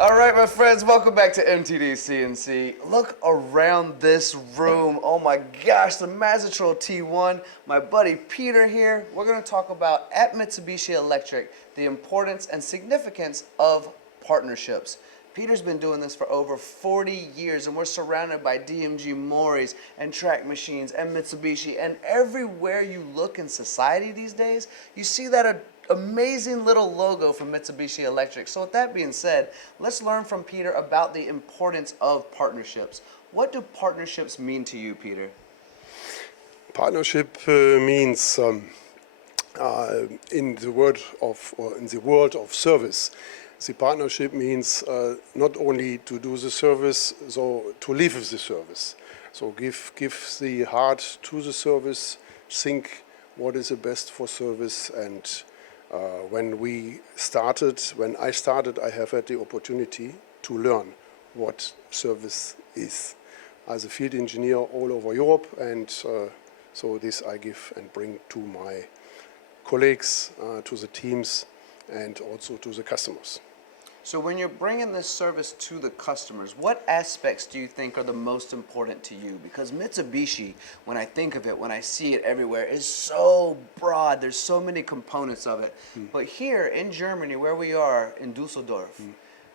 All right, my friends, welcome back to MTD CNC. Look around this room. Oh my gosh, the Mazatrol T1. My buddy Peter here. We're going to talk about at Mitsubishi Electric the importance and significance of partnerships. Peter's been doing this for over 40 years, and we're surrounded by DMG Moris and Track Machines and Mitsubishi, and everywhere you look in society these days, you see that amazing little logo from Mitsubishi Electric. So with that being said, let's learn from Peter about the importance of partnerships. What do partnerships mean to you, Peter? Partnership means in the world of service. The partnership means not only to do the service, so to live with the service. So give the heart to the service, think what is the best for service. And when I started, I have had the opportunity to learn what service is as a field engineer all over Europe, and so this I give and bring to my colleagues, to the teams, and also to the customers. So when you're bringing this service to the customers, what aspects do you think are the most important to you? Because Mitsubishi, when I think of it, when I see it everywhere, is so broad. There's so many components of it. But here in Germany, where we are in Dusseldorf,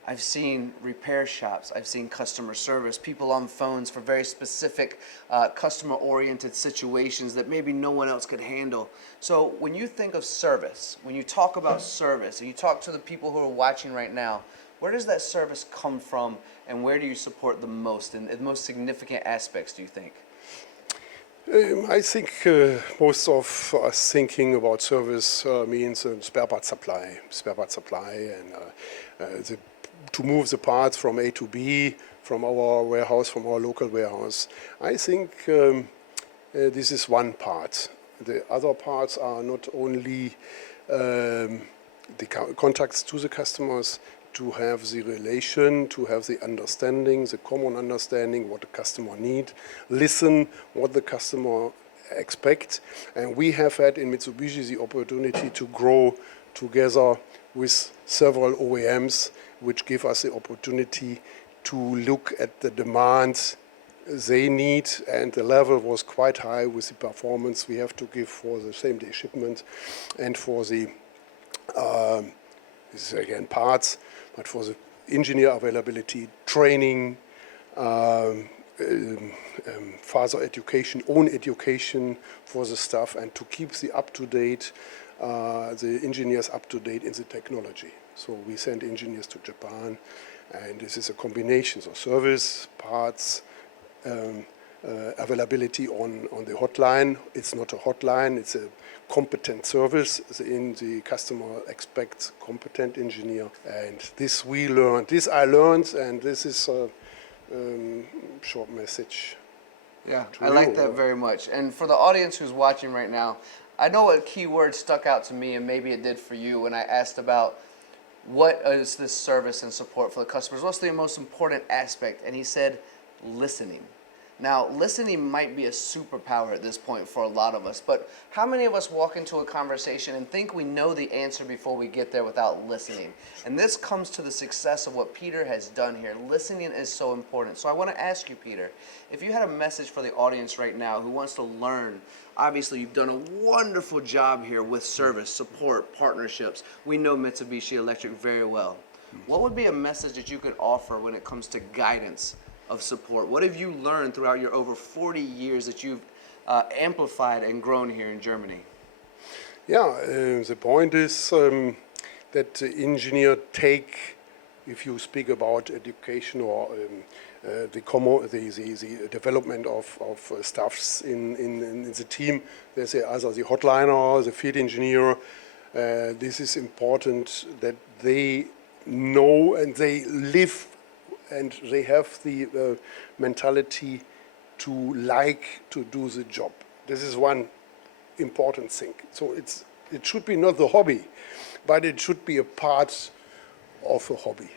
I've seen repair shops, I've seen customer service, people on phones for very specific customer-oriented situations that maybe no one else could handle. So when you think of service, when you talk about service, and you talk to the people who are watching right now, where does that service come from, and where do you support the most, and the most significant aspects, do you think? I think most of us thinking about service means spare part supply, and to move the parts from A to B, from our warehouse, from our local warehouse. I think this is one part. The other parts are not only the contacts to the customers, to have the relation, to have the understanding, the common understanding, what the customer need, listen what the customer expect. And we have had in Mitsubishi the opportunity to grow together with several OEMs, which give us the opportunity to look at the demands they need, and the level was quite high with the performance we have to give for the same-day shipment and for the, this is again parts, but for the engineer availability, training, further education, own education for the staff, and to keep the up-to-date, the engineers up-to-date in the technology. So we send engineers to Japan, and this is a combination of service, parts, availability on the hotline. It's not a hotline, it's a competent service. The customer expects competent engineer, and this we learned. This I learned, and this is a short message. Yeah, I like that very much. And for the audience who's watching right now, I know a key word stuck out to me, and maybe it did for you, when I asked about what is this service and support for the customers? What's the most important aspect? And he said, listening. Now, listening might be a superpower at this point for a lot of us, but how many of us walk into a conversation and think we know the answer before we get there without listening? And this comes to the success of what Peter has done here. Listening is so important. So I want to ask you, Peter, if you had a message for the audience right now who wants to learn, obviously you've done a wonderful job here with service, support, partnerships. We know Mitsubishi Electric very well. What would be a message that you could offer when it comes to guidance of support? What have you learned throughout your over 40 years that you've amplified and grown here in Germany? Yeah, the point is that the engineer take, if you speak about education or the development of staffs in the team, there's either the hotliner, the field engineer. This is important that they know and they live and they have the mentality to like to do the job. This is one important thing. So it should be not the hobby, but it should be a part of a hobby.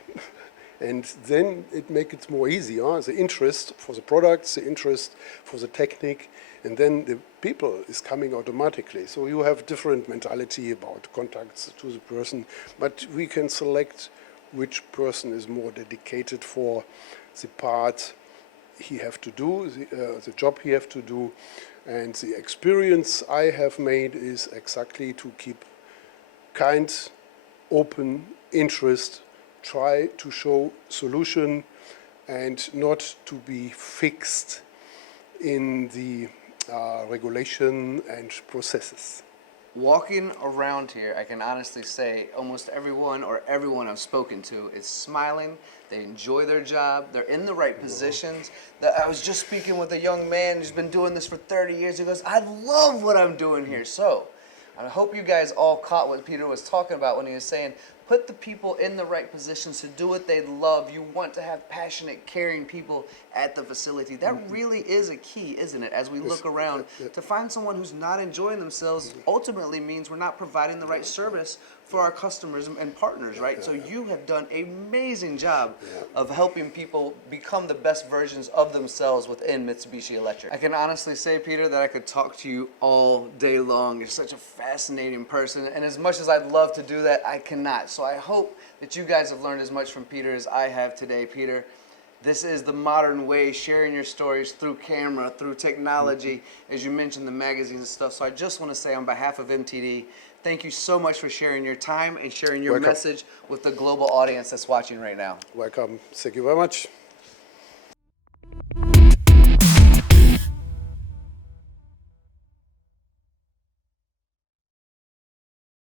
And then it makes it more easier, the interest for the products, the interest for the technique, and then the people is coming automatically. So you have different mentality about contacts to the person, but we can select which person is more dedicated for the part he have to do, the job he have to do. And the experience I have made is exactly to keep kind, open interest, try to show solution, and not to be fixed in the regulation and processes. Walking around here, I can honestly say almost everyone or everyone I've spoken to is smiling. They enjoy their job. They're in the right positions. I was just speaking with a young man who's been doing this for 30 years. He goes, I love what I'm doing here. So I hope you guys all caught what Peter was talking about when he was saying, put the people in the right positions to do what they love. You want to have passionate, caring people at the facility. That really is a key, isn't it? As we look around, to find someone who's not enjoying themselves ultimately means we're not providing the right service for our customers and partners, right? So you have done an amazing job of helping people become the best versions of themselves within Mitsubishi Electric. I can honestly say, Peter, that I could talk to you all day long. You're such a fascinating person, and as much as I'd love to do that, I cannot. So I hope that you guys have learned as much from Peter as I have today. Peter, this is the modern way, sharing your stories through camera, through technology, as you mentioned, the magazines and stuff. So I just want to say on behalf of MTD, thank you so much for sharing your time and sharing your Welcome. message with the global audience that's watching right now. Welcome. Thank you very much.